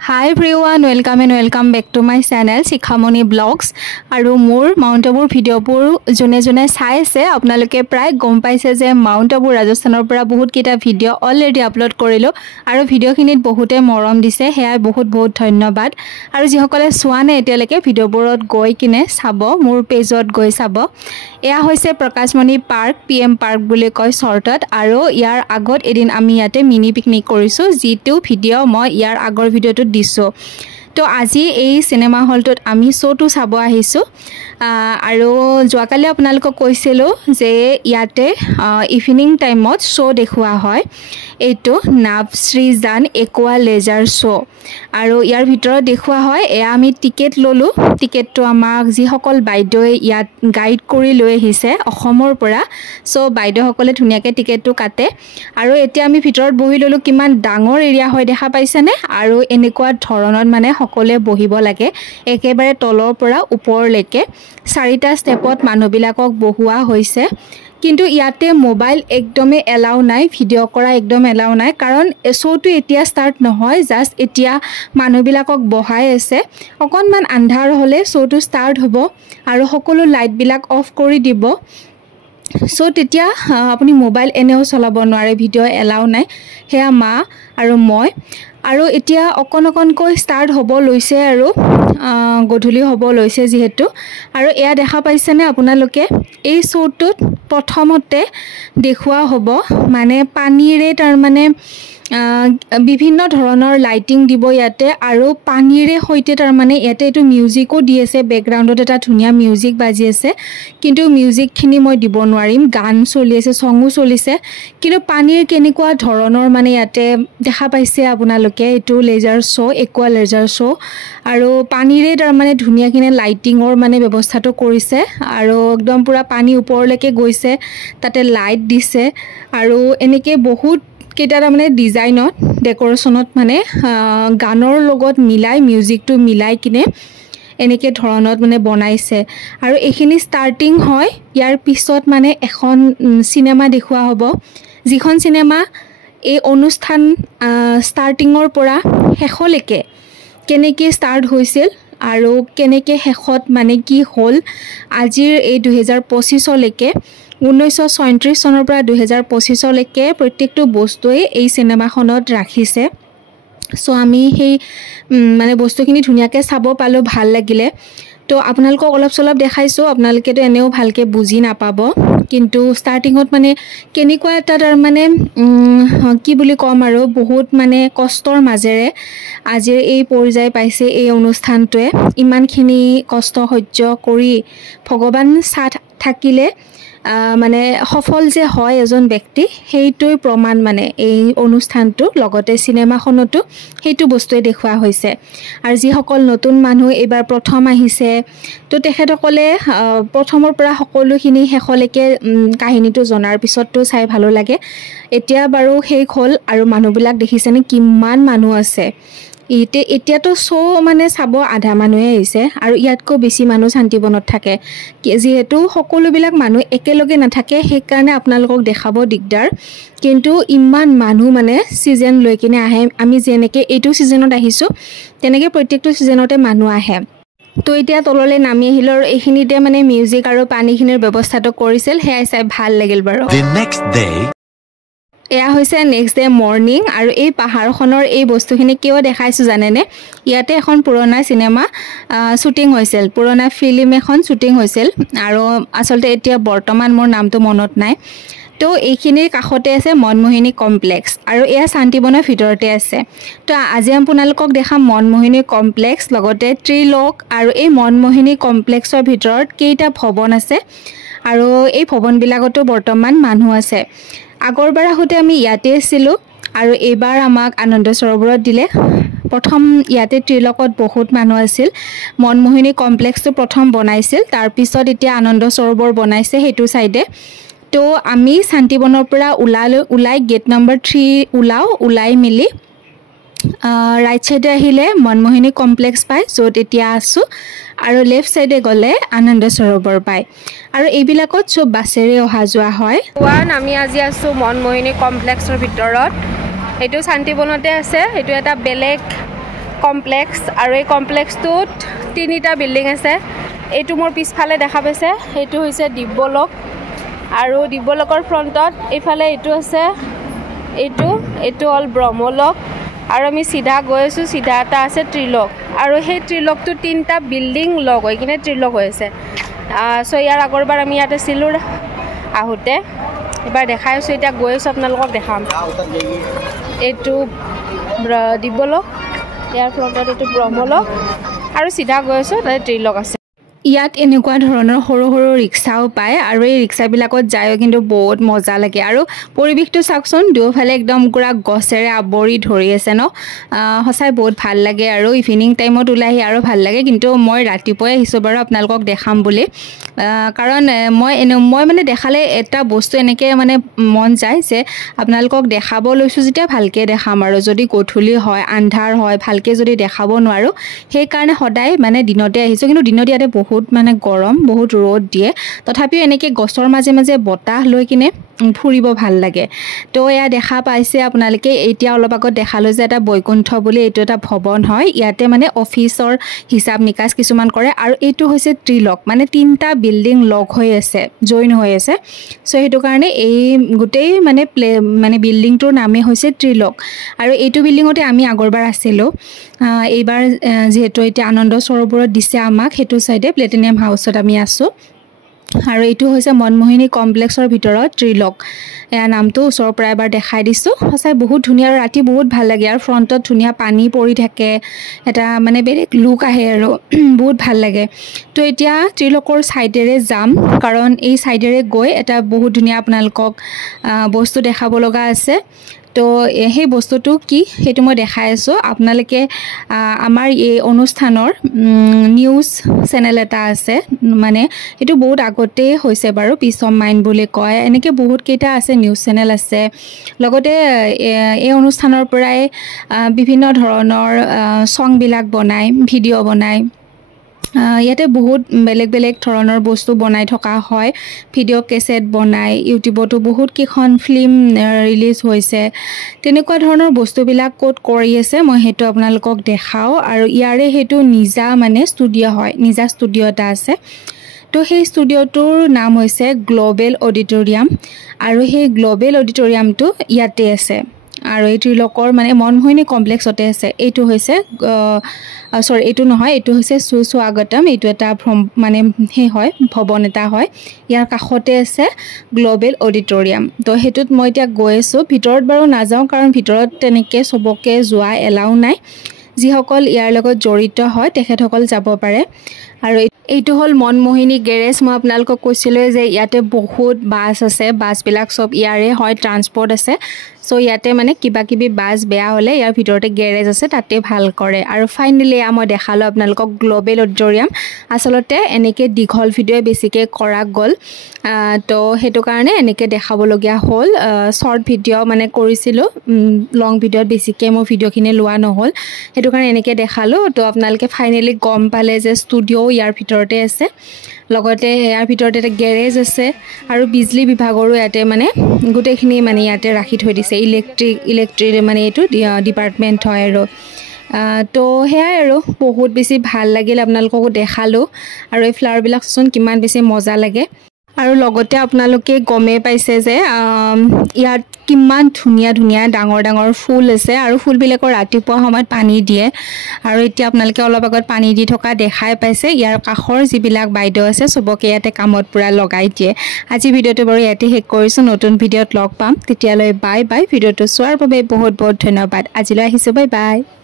Hi everyone, welcome back to my channel Shikhamoni Vlogs. আৰু মোৰ mount আবুৰ ভিডিঅ'বোৰ যোনে চাই আছে আপোনালোকে প্ৰায় গম পাইছে যে মাউণ্ট আবু ৰাজস্থানৰ পৰা বহুত কেইটা ভিডিঅ' অলৰেডি আপলোড কৰিলো আৰু ভিডিঅ'খিনিত বহুতে মৰম দিছে হেয়া বহুত ধন্যবাদ আৰু যিসকলে চোৱা নাই এতিয়ালৈকে ভিডিঅ'বোৰত গৈ কিনে চাব মোৰ পেজত গৈ চাব এয়া হৈছে প্ৰকাশমণি পাৰ্ক PM পাৰ্ক বুলি কয় শৰ্টত আৰু ইয়াৰ আগত এদিন আমি ইয়াতে মিনি পিকনিক কৰিছো যিটো ভিডিঅ' মই ইয়াৰ আগৰ ভিডিঅ'টো দিছো তো আজি এই সিনেমা হলটোত আমি শোটো চাব আহিছো আৰু যোৱাকালি আপোনালোকক কৈছিলো যে ইয়াতে ইভিনিং টাইমত শো দেখুৱা হয় এইটো নাভশ্ৰীজান একোৱা লেজাৰ শো আৰু ইয়াৰ ভিতৰত দেখুৱা হয় এয়া আমি টিকেট ললো টিকেটটো আমাক যিসকল বাইদেৱে ইয়াত গাইড কৰি লৈ আহিছে অসমৰ পৰা সো বাইদেউসকলে ধুনীয়াকে টিকেটটো কাটে আৰু এতিয়া আমি ভিতৰত বহি ললো কিমান ডাঙৰ এৰিয়া হয় দেখা পাইছেনে আৰু এনেকুৱা ধৰণৰ মানে সকলে বহিব লাগে একেবাৰে তলৰ পৰা ওপৰলৈকে 4টা ষ্টেপত মানুহবিলাকক বহুৱা হৈছে কিন্তু ইয়াতে মোবাইল একদমে এলাউ নাই ভিডিঅ' কৰা একদম এলাউ নাই কাৰণ শোটো এতিয়া ষ্টাৰ্ট নহয় জাস্ট এতিয়া মানুহবিলাকক বহাই আছে অকনমান আন্ধাৰ হলে শোটো ষ্টাৰ্ট হ'ব আৰু সকলো লাইটবিলাক অফ কৰি দিব সো তেতিয়া আপুনি মোবাইল এনেও চলাব নোৱাৰে ভিডিঅ' এলাউ নাই হেয়া মা আৰু মই আৰু এতিয়া অকনকৈ ষ্টাৰ্ট হ'ব লৈছে আৰু গধূলি হ'ব লৈছে যেহেতু আৰু এয়া দেখা পাইছেনে আপোনালোকে এই শোটোত প্ৰথমতে দেখুৱা হ'ব মানে পানীৰে তাৰ মানে বিভিন্ন ধৰণৰ লাইটিং দিব ইয়াতে আৰু পানীৰে হৈতে তাৰ মানে ইয়াতে এটো মিউজিকো দি আছে ব্যাকগ্ৰাউণ্ডত এটা ধুনীয়া মিউজিক বাজি আছে কিন্তু মিউজিকখিনি মই দিব নোৱাৰিম গান চলি আছে সংগো চলিছে কিন্তু পানীৰ কেনেকুৱা ধৰণৰ মানে ইয়াতে দেখা পাইছে আপোনালোকে এটো লেজাৰ শো একোৱা লেজাৰ শো আৰু পানীৰে তাৰ মানে ধুনীয়াকিনে লাইটিংৰ মানে ব্যৱস্থাটো কৰিছে আৰু একদম পুৰা পানী ওপৰলৈকে গৈছে তাতে লাইট দিছে আৰু এনেকে বহুত কেইটা মানে ডিজাইনত ডেকোৰেশনত মানে গানৰ লগত মিলাই মিউজিকটো মিলাই কিনে এনেকে ধৰণত মানে বনাইছে আৰু এইখিনি ষ্টাৰ্টিং হয় ইয়াৰ পিছত মানে এখন সিনেমা দেখুৱা হ'ব যিখন সিনেমা এই অনুষ্ঠান ষ্টাৰ্টিংৰ পৰা শেষলৈকে কেনেকৈ ষ্টাৰ্ট হৈছিল আৰু কেনেকৈ শেষত মানে কি হ'ল আজিৰ এই 2025 লৈকে 1937 চনৰ পৰা 2025 লৈকে প্ৰত্যেকটো বস্তুৱে এই সিনেমাখনত ৰাখিছে সো আমি সেই মানে বস্তুখিনি ধুনীয়াকৈ চাব পালো ভাল লাগিলে তো আপোনালোকক অলপ চলপ দেখাইছো আপোনালোকেতো এনেও ভালকে বুজি নাপাব কিন্তু ষ্টাৰ্টিংত মানে কেনেকুৱা এটা তাৰ মানে কি বুলি কম আৰু বহুত মানে কষ্টৰ মাজেৰে আজিৰ এই পৰ্যায় পাইছে এই অনুষ্ঠানটোৱে ইমানখিনি কষ্ট সহ্য কৰি ভগৱান সাথ থাকিলে মানে সফল যে হয় এজন ব্যক্তি সেইটোই প্ৰমাণ মানে এই অনুষ্ঠানটো লগতে সিনেমাখনতো সেইটো বস্তুৱে দেখুৱা হৈছে আৰু যিসকল নতুন মানুহ এবাৰ প্ৰথম আহিছে তো তেখেতসকলে প্ৰথমৰ পৰা সকলোখিনি শেষলৈকে কাহিনীটো জনাৰ পিছততো চাই ভালো লাগে এতিয়া বাৰু শেষ হ'ল আৰু মানুহবিলাক দেখিছেনে কিমান মানুহ আছে এতিয়াতো শো মানে চাব আধা মানুহে আহিছে আৰু ইয়াতকৈ বেছি মানুহ শান্তিবনত থাকে যেহেতু সকলোবিলাক মানুহ একেলগে নাথাকে সেইকাৰণে আপোনালোকক দেখাব দিগদাৰ কিন্তু ইমান মানুহ মানে সিজন লৈ কিনে আহে আমি যেনেকে এইটো সিজনত আহিছো তেনেকে প্ৰত্যেকটো সিজনতে মানুহ আহে তো এতিয়া তললৈ নামি আহিল আৰু এইখিনিতে মানে মিউজিক আৰু পানীখিনিৰ ব্যৱস্থাটো কৰিছিল হেয়াই চাই ভাল লাগিল বাৰু এয়া হৈছে নেক্সট ডে মৰ্নিং আৰু এই পাহাৰখনৰ এই বস্তুখিনি কিয় দেখাইছো জানেনে ইয়াতে এখন পুৰণা সিনেমা শুটিং হৈছিল পুৰণা ফিল্ম এখন শুটিং হৈছিল আৰু আসলতে এতিয়া বৰ্তমান মোৰ নামটো মনত নাই তো এইখিনিৰ কাষতে আছে মনমোহিনী কমপ্লেক্স আৰু এয়া শান্তিবনৰ ভিতৰতে আছে তো আজি আপোনালোকক দেখাম মনমোহিনী কমপ্লেক্স লগতে ত্ৰিলোক আৰু এই মনমোহিনী কমপ্লেক্সৰ ভিতৰত কেইটা ভৱন আছে আৰু এই ভৱনবিলাকতো বৰ্তমান মানুহ আছে আগৰবাৰ আহোঁতে আমি ইয়াতে আছিলোঁ আৰু এইবাৰ আমাক আনন্দ সৰোবৰত দিলে প্ৰথম ইয়াতে ত্ৰিলোকত বহুত মানুহ আছিল মনমোহিনী কমপ্লেক্সটো প্ৰথম বনাইছিল তাৰ পিছত এতিয়া আনন্দ সৰোবৰ বনাইছে সেইটো সাইডে তো আমি শান্তিবনৰ পৰা ওলাই গেট নম্বৰ 3 ওলাই মিলি ৰাইট সাইডে আহিলে মনমোহিনী কমপ্লেক্স পায় য'ত এতিয়া আছো আৰু লেফট সাইডে গলে আনন্দ সৰোবৰ পায় আৰু এইবিলাকত সব বাছেৰে অহা যোৱা হয় আমি আজি আছো মনমোহিনী কমপ্লেক্সৰ ভিতৰত এটো শান্তিবনতে আছে এটো এটা বেলেগ কমপ্লেক্স আৰু এই কমপ্লেক্সটোত তিনিটা বিল্ডিং আছে এইটো মোৰ পিছফালে দেখা পাইছে এইটো হৈছে দিব্যলোক আৰু দিব্যলোকৰ ফ্ৰণ্টত এইফালে এইটো আছে এইটো হ'ল ব্ৰহ্মলোক আৰু আমি সিধা গৈ আছোঁ সিধা এটা আছে ত্ৰিলোক আৰু সেই ত্ৰিলোকটো তিনিটা বিল্ডিং লগ হৈ কিনে ত্ৰিলোক হৈ আছে চ' ইয়াৰ আগৰবাৰ আমি ইয়াতে আছিলোঁ আহোঁতে এবাৰ দেখাই আছোঁ এতিয়া গৈ আছোঁ আপোনালোকক দেখাম এইটো দিব্যলোক ইয়াৰ ফ্ৰণ্টত এইটো ব্ৰহ্মলোক আৰু সিধা গৈ আছোঁ তাতে ত্ৰিলোক আছে ইয়াত এনেকুৱা ধৰণৰ সৰু সৰু ৰিক্সাও পায় আৰু এই ৰিক্সাবিলাকত যায়ও কিন্তু বহুত মজা লাগে আৰু পৰিৱেশটো চাওকচোন দুয়োফালে একদম পুৰা গছেৰে আৱৰি ধৰি আছে ন সঁচাই বহুত ভাল লাগে আৰু ইভিনিং টাইমত ওলাই আহি আৰু ভাল লাগে কিন্তু মই ৰাতিপুৱাই আহিছোঁ বাৰু আপোনালোকক দেখাম বুলি কাৰণ মই মানে দেখালে এটা বস্তু এনেকৈ মানে মন যায় যে আপোনালোকক দেখাব লৈছোঁ যেতিয়া ভালকৈ দেখাম আৰু যদি গধূলি হয় আন্ধাৰ হয় ভালকৈ যদি দেখাব নোৱাৰোঁ সেইকাৰণে সদায় মানে দিনতে আহিছোঁ কিন্তু দিনত ইয়াতে বহুত মানে গৰম বহুত ৰ'দ দিয়ে তথাপিও এনেকৈ গছৰ মাজে মাজে বতাহ লৈ কিনে ফুৰিব ভাল লাগে তো এয়া দেখা পাইছে আপোনালোকে এতিয়া অলপ আগত দেখালোঁ যে এটা বৈকুণ্ঠ বুলি এইটো এটা ভৱন হয় ইয়াতে মানে অফিচৰ হিচাপ নিকাচ কিছুমান কৰে আৰু এইটো হৈছে ত্ৰিলোক মানে তিনিটা বিল্ডিং লগ হৈ আছে জইন হৈ আছে চ' সেইটো কাৰণে এই গোটেই মানে বিল্ডিংটোৰ নামেই হৈছে ত্ৰিলোক আৰু এইটো বিল্ডিঙতে আমি আগৰবাৰ আছিলোঁ এইবাৰ যিহেতু এতিয়া আনন্দ সৰোবৰত দিছে আমাক সেইটো চাইডে প্লেটিনিয়াম হাউচত আমি আছোঁ আৰু এইটো হৈছে মনমোহিনী কমপ্লেক্সৰ ভিতৰত ত্ৰিলোক এয়া নামটো ওচৰৰ পৰা এবাৰ দেখাই দিছোঁ সঁচাই বহুত ধুনীয়া আৰু ৰাতি বহুত ভাল লাগে আৰু ফ্ৰণ্টত ধুনীয়া পানী পৰি থাকে এটা মানে বেলেগ লুক আহে আৰু বহুত ভাল লাগে তো এতিয়া ত্ৰিলোকৰ ছাইডেৰে যাম কাৰণ এই ছাইডেৰে গৈ এটা বহুত ধুনীয়া আপোনালোকক বস্তু দেখাব লগা আছে তো সেই বস্তুটো কি সেইটো মই দেখাই আছোঁ আপোনালোকে আমাৰ এই অনুষ্ঠানৰ নিউজ চেনেল এটা আছে মানে এইটো বহুত আগতেই হৈছে বাৰু পিছ অফ মাইণ্ড বুলি কয় এনেকৈ বহুত কেইটা আছে নিউজ চেনেল আছে লগতে এই অনুষ্ঠানৰ পৰাই বিভিন্ন ধৰণৰ ছংবিলাক বনায় ভিডিঅ' বনায় ইয়াতে বহুত বেলেগ বেলেগ ধৰণৰ বস্তু বনাই থকা হয় ভিডিঅ' কেছেট বনাই ইউটিউবতো বহুত কেইখন ফিল্ম ৰিলিজ হৈছে তেনেকুৱা ধৰণৰ বস্তুবিলাক ক'ত কৰি আছে মই সেইটো আপোনালোকক দেখাওঁ আৰু ইয়াৰে সেইটো নিজা মানে ষ্টুডিঅ' হয় নিজা ষ্টুডিঅ' এটা আছে তো সেই ষ্টুডিঅ'টোৰ নাম হৈছে গ্ল'বেল অডিটৰিয়াম আৰু সেই গ্ল'বেল অডিটৰিয়ামটো ইয়াতে আছে আৰু এই ত্ৰিলোকৰ মানে মনমোহিনী কমপ্লেক্সতে আছে এইটো হৈছে এইটো নহয় এইটো হৈছে সুস্বাগতম এইটো এটা মানে সেই হয় ভৱন এটা হয় ইয়াৰ কাষতে আছে গ্ল'বেল অডিটৰিয়াম তো সেইটোত মই এতিয়া গৈ আছোঁ ভিতৰত বাৰু নাযাওঁ কাৰণ ভিতৰত তেনেকৈ চবকে যোৱা এলাও নাই যিসকল ইয়াৰ লগত জড়িত হয় তেখেতসকল যাব পাৰে আৰু এইটো হ'ল মনমোহিনী গেৰেজ মই আপোনালোকক কৈছিলোঁ যে ইয়াতে বহুত বাছ আছে বাছবিলাক চব ইয়াৰে হয় ট্ৰান্সপৰ্ট আছে চ' ইয়াতে মানে কিবা কিবি বাছ বেয়া হ'লে ইয়াৰ ভিতৰতে গেৰেজ আছে তাতে ভাল কৰে আৰু ফাইনেলি মই দেখালোঁ আপোনালোকক গ্ল'বেল অডিটৰিয়াম আচলতে এনেকৈ দীঘল ভিডিঅ' বেছিকৈ কৰা গ'ল তো সেইটো কাৰণে এনেকৈ দেখাবলগীয়া হ'ল শ্বৰ্ট ভিডিঅ' মানে কৰিছিলোঁ লং ভিডিঅ'ত বেছিকৈ মোৰ ভিডিঅ'খিনি লোৱা নহ'ল সেইটো কাৰণে এনেকৈ দেখালোঁ তো আপোনালোকে ফাইনেলি গম পালে যে ষ্টুডিঅ' ইয়াৰ ভিতৰতে আছে লগতে ইয়াৰ ভিতৰতে এটা গেৰেজ আছে আৰু বিজলী বিভাগৰো ইয়াতে মানে গোটেইখিনি মানে ইয়াতে ৰাখি থৈ দিছে ইলেক্ট্ৰিক মানে এইটো ডিপাৰ্টমেণ্ট হয় আৰু তো সেয়াই আৰু বহুত বেছি ভাল লাগিল আপোনালোককো দেখালোঁ আৰু এই ফ্লাৱাৰবিলাক চোন কিমান বেছি মজা লাগে আৰু লগতে আপোনালোকে গমেই পাইছে যে ইয়াত কিমান ধুনীয়া ধুনীয়া ডাঙৰ ডাঙৰ ফুল আছে আৰু ফুলবিলাকৰ ৰাতিপুৱা সময়ত পানী দিয়ে আৰু এতিয়া আপোনালোকে অলপ আগত পানী দি থকা দেখাই পাইছে ইয়াৰ কাষৰ যিবিলাক বাইদেউ আছে চবকে ইয়াতে কামত পূৰা লগাই দিয়ে আজি ভিডিঅ'টো বাৰু ইয়াতে শেষ কৰিছোঁ নতুন ভিডিঅ'ত লগ পাম তেতিয়ালৈ বাই বাই ভিডিঅ'টো চোৱাৰ বাবে বহুত বহুত ধন্যবাদ আজিলৈ আহিছোঁ বাই বাই